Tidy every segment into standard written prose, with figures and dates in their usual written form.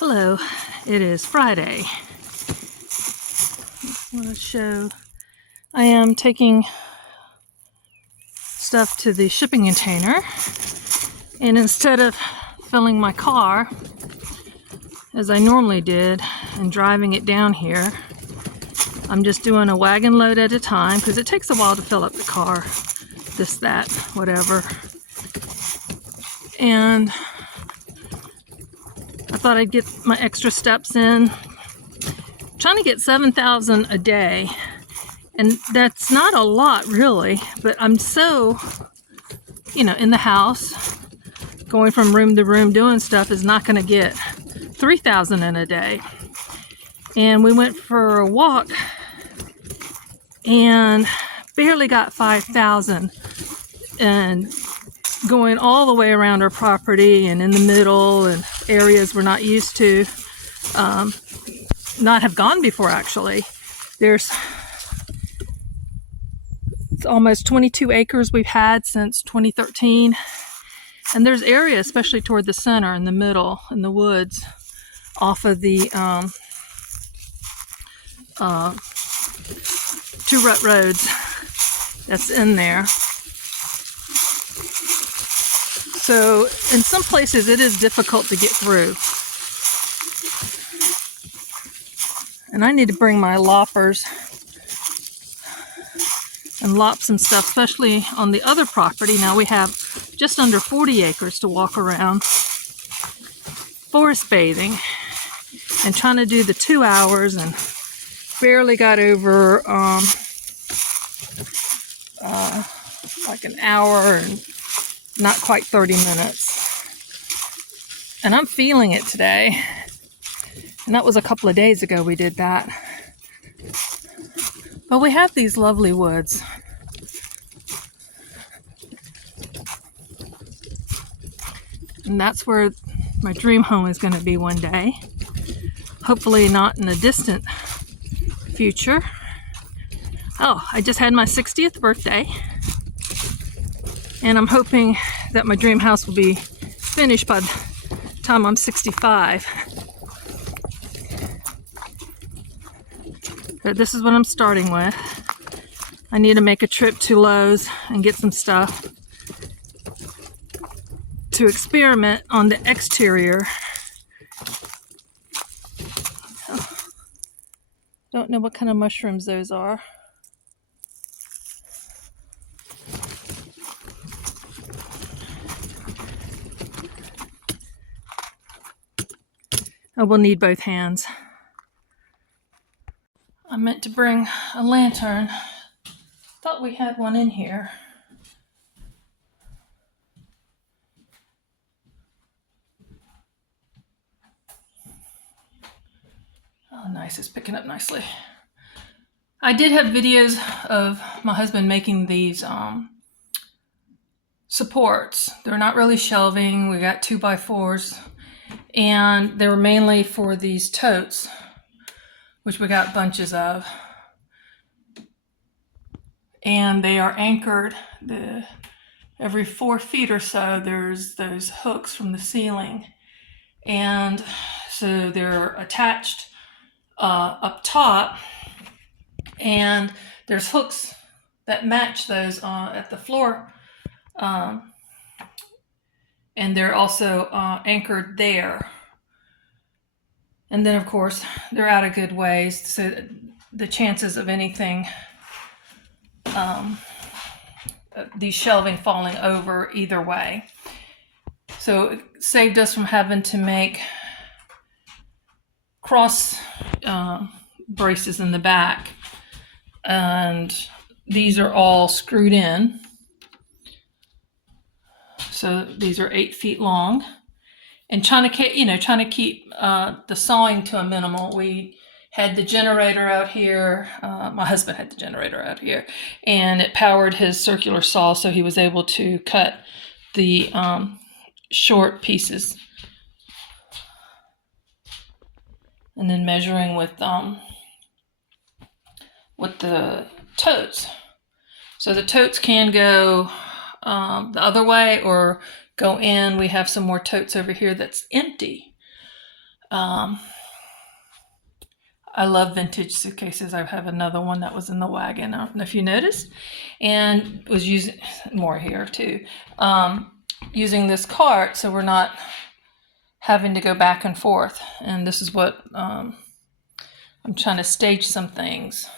Hello, it is Friday. I want to show I am taking stuff to the shipping container, and instead of filling my car as I normally did and driving it down here, I'm just doing a wagon load at a time because it takes a while to fill up the car, this, that, whatever. And I thought I'd get my extra steps in. I'm trying to get 7,000 a day, and that's not a lot really, but I'm so, in the house, going from room to room doing stuff is not going to get 3,000 in a day. And we went for a walk and barely got 5,000, and going all the way around our property and in the middle and areas we're not used to, not have gone before actually. It's almost 22 acres we've had since 2013. And there's areas, especially toward the center, in the middle, in the woods, off of the two rut roads that's in there. So in some places it is difficult to get through. And I need to bring my loppers and lop some stuff, especially on the other property. Now we have just under 40 acres to walk around, forest bathing, and trying to do the 2 hours, and barely got over like an hour and not quite 30 minutes. And I'm feeling it today. And that was a couple of days ago we did that. But we have these lovely woods. And that's where my dream home is going to be one day. Hopefully not in the distant future. Oh, I just had my 60th birthday. And I'm hoping that my dream house will be finished by the time I'm 65. But this is what I'm starting with. I need to make a trip to Lowe's and get some stuff to experiment on the exterior. Oh, don't know what kind of mushrooms those are. I will need both hands. I meant to bring a lantern. Thought we had one in here. Oh, nice. It's picking up nicely. I did have videos of my husband making these supports. They're not really shelving. We got 2x4s. And they were mainly for these totes, which we got bunches of. And they are anchored. Every 4 feet or so, there's those hooks from the ceiling. And so they're attached up top. And there's hooks that match those at the floor. And they're also anchored there. And then, of course, they're out a good ways, so the chances of anything, these shelving falling over either way. So it saved us from having to make cross braces in the back. And these are all screwed in. So these are 8 feet long, and trying to keep the sawing to a minimal. We had the generator out here. My husband had the generator out here, and it powered his circular saw, so he was able to cut the short pieces. And then measuring with the totes. So the totes can go the other way or go in. We have some more totes over here that's empty. Um, I love vintage suitcases. I have another one that was in the wagon. I don't know if you noticed, and was using more here too. Using this cart, so we're not having to go back and forth. And this is what I'm trying to stage some things.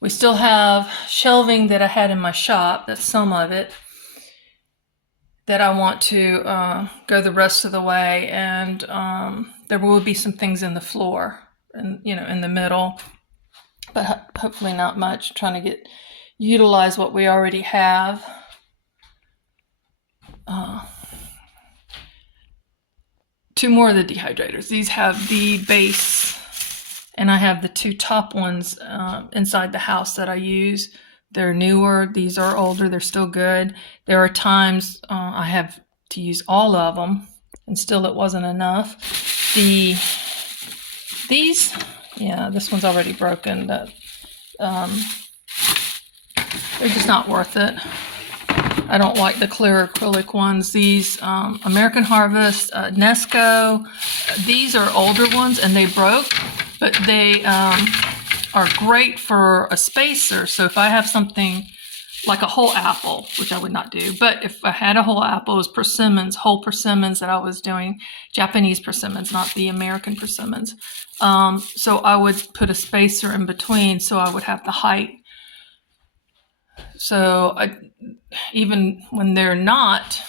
We still have shelving that I had in my shop. That's some of it that I want to go the rest of the way, and there will be some things in the floor and in the middle, but hopefully not much. Trying to utilize what we already have. Two more of the dehydrators. These have the base, and I have the two top ones inside the house that I use. They're newer. These are older. They're still good. There are times I have to use all of them, and still it wasn't enough. These, yeah, this one's already broken. They're just not worth it. I don't like the clear acrylic ones. These American Harvest, Nesco, these are older ones and they broke, but they are great for a spacer. So if I have something like a whole apple, which I would not do, but if I had a whole apple, it was persimmons, whole persimmons that I was doing, Japanese persimmons, not the American persimmons. So I would put a spacer in between so I would have the height. So even when they're not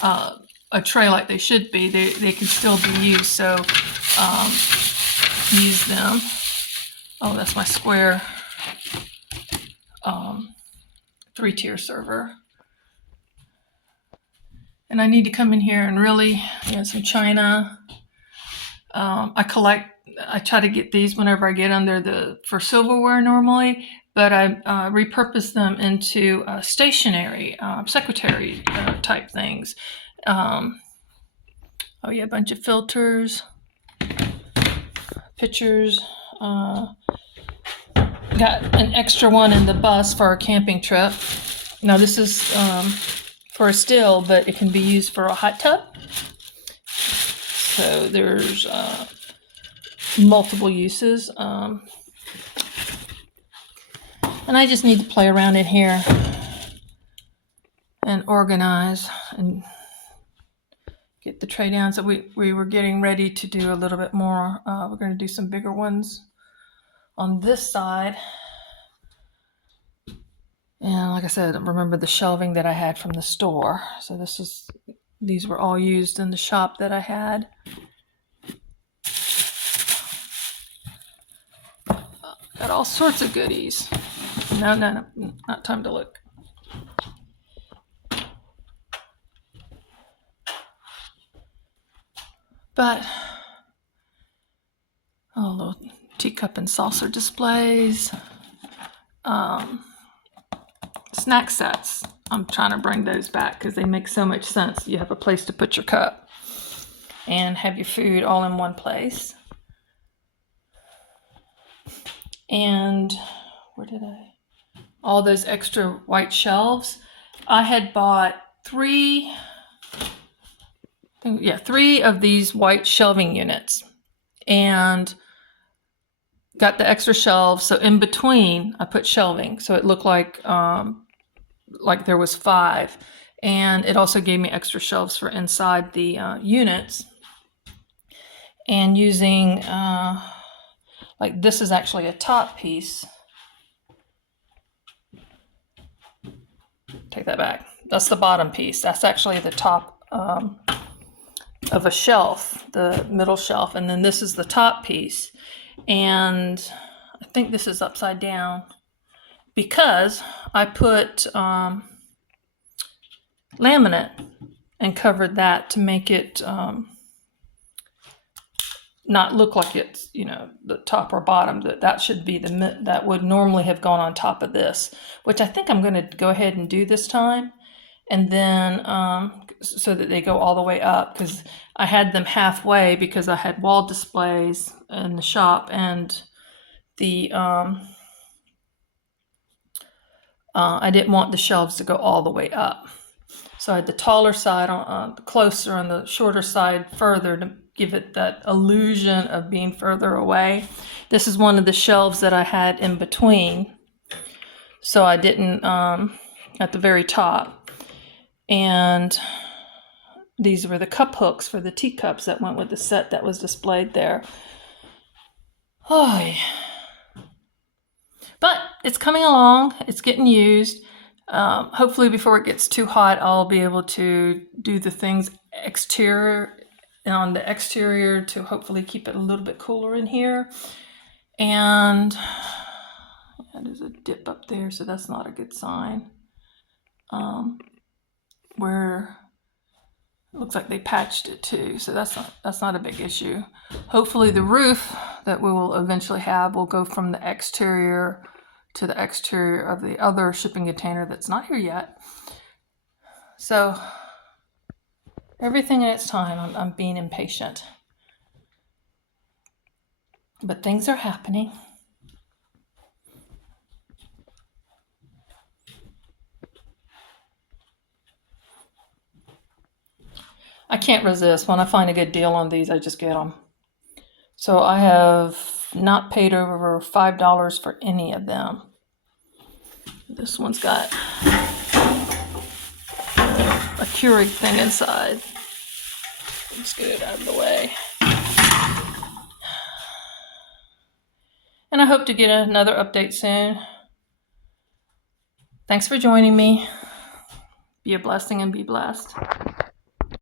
a tray like they should be, they can still be used. So use them. Oh, that's my square 3-tier server. And I need to come in here and really, some china. I try to get these whenever I get them. They're for silverware normally, but I repurpose them into stationery, secretary type things. Oh yeah, a bunch of filters, pictures. Got an extra one in the bus for our camping trip. Now this is for a still, but it can be used for a hot tub. So there's multiple uses. And I just need to play around in here and organize and get the tray down. So we were getting ready to do a little bit more. We're going to do some bigger ones on this side. And like I said, remember the shelving that I had from the store. So these were all used in the shop that I had. Got all sorts of goodies. No, not time to look. But, little teacup and saucer displays. Snack sets. I'm trying to bring those back because they make so much sense. You have a place to put your cup and have your food all in one place. And all those extra white shelves. I had bought 3 of these white shelving units and got the extra shelves. So in between, I put shelving. So it looked like there was 5. And it also gave me extra shelves for inside the units. And using, this is actually a top piece. Take that back. That's the bottom piece. That's actually the top of a shelf, the middle shelf. And then this is the top piece. And I think this is upside down because I put laminate and covered that to make it not look like it's, the top or bottom. That should be that would normally have gone on top of this, which I think I'm going to go ahead and do this time. And then so that they go all the way up, because I had them halfway because I had wall displays in the shop and the I didn't want the shelves to go all the way up. So I had the taller side on closer, on the shorter side further, to give it that illusion of being further away. This is one of the shelves that I had in between, so I didn't at the very top. And these were the cup hooks for the teacups that went with the set that was displayed there. Oh, yeah. But it's coming along. It's getting used. Hopefully before it gets too hot, I'll be able to do the things on the exterior to hopefully keep it a little bit cooler in here. And there's a dip up there, so that's not a good sign. Where it looks like they patched it too, so that's not a big issue. Hopefully the roof that we will eventually have will go from the exterior to the exterior of the other shipping container that's not here yet. So everything in its time. I'm being impatient, but things are happening. I can't resist. When I find a good deal on these, I just get them. So I have not paid over $5 for any of them. This one's got a Keurig thing inside. Let's get it out of the way. And I hope to get another update soon. Thanks for joining me. Be a blessing and be blessed.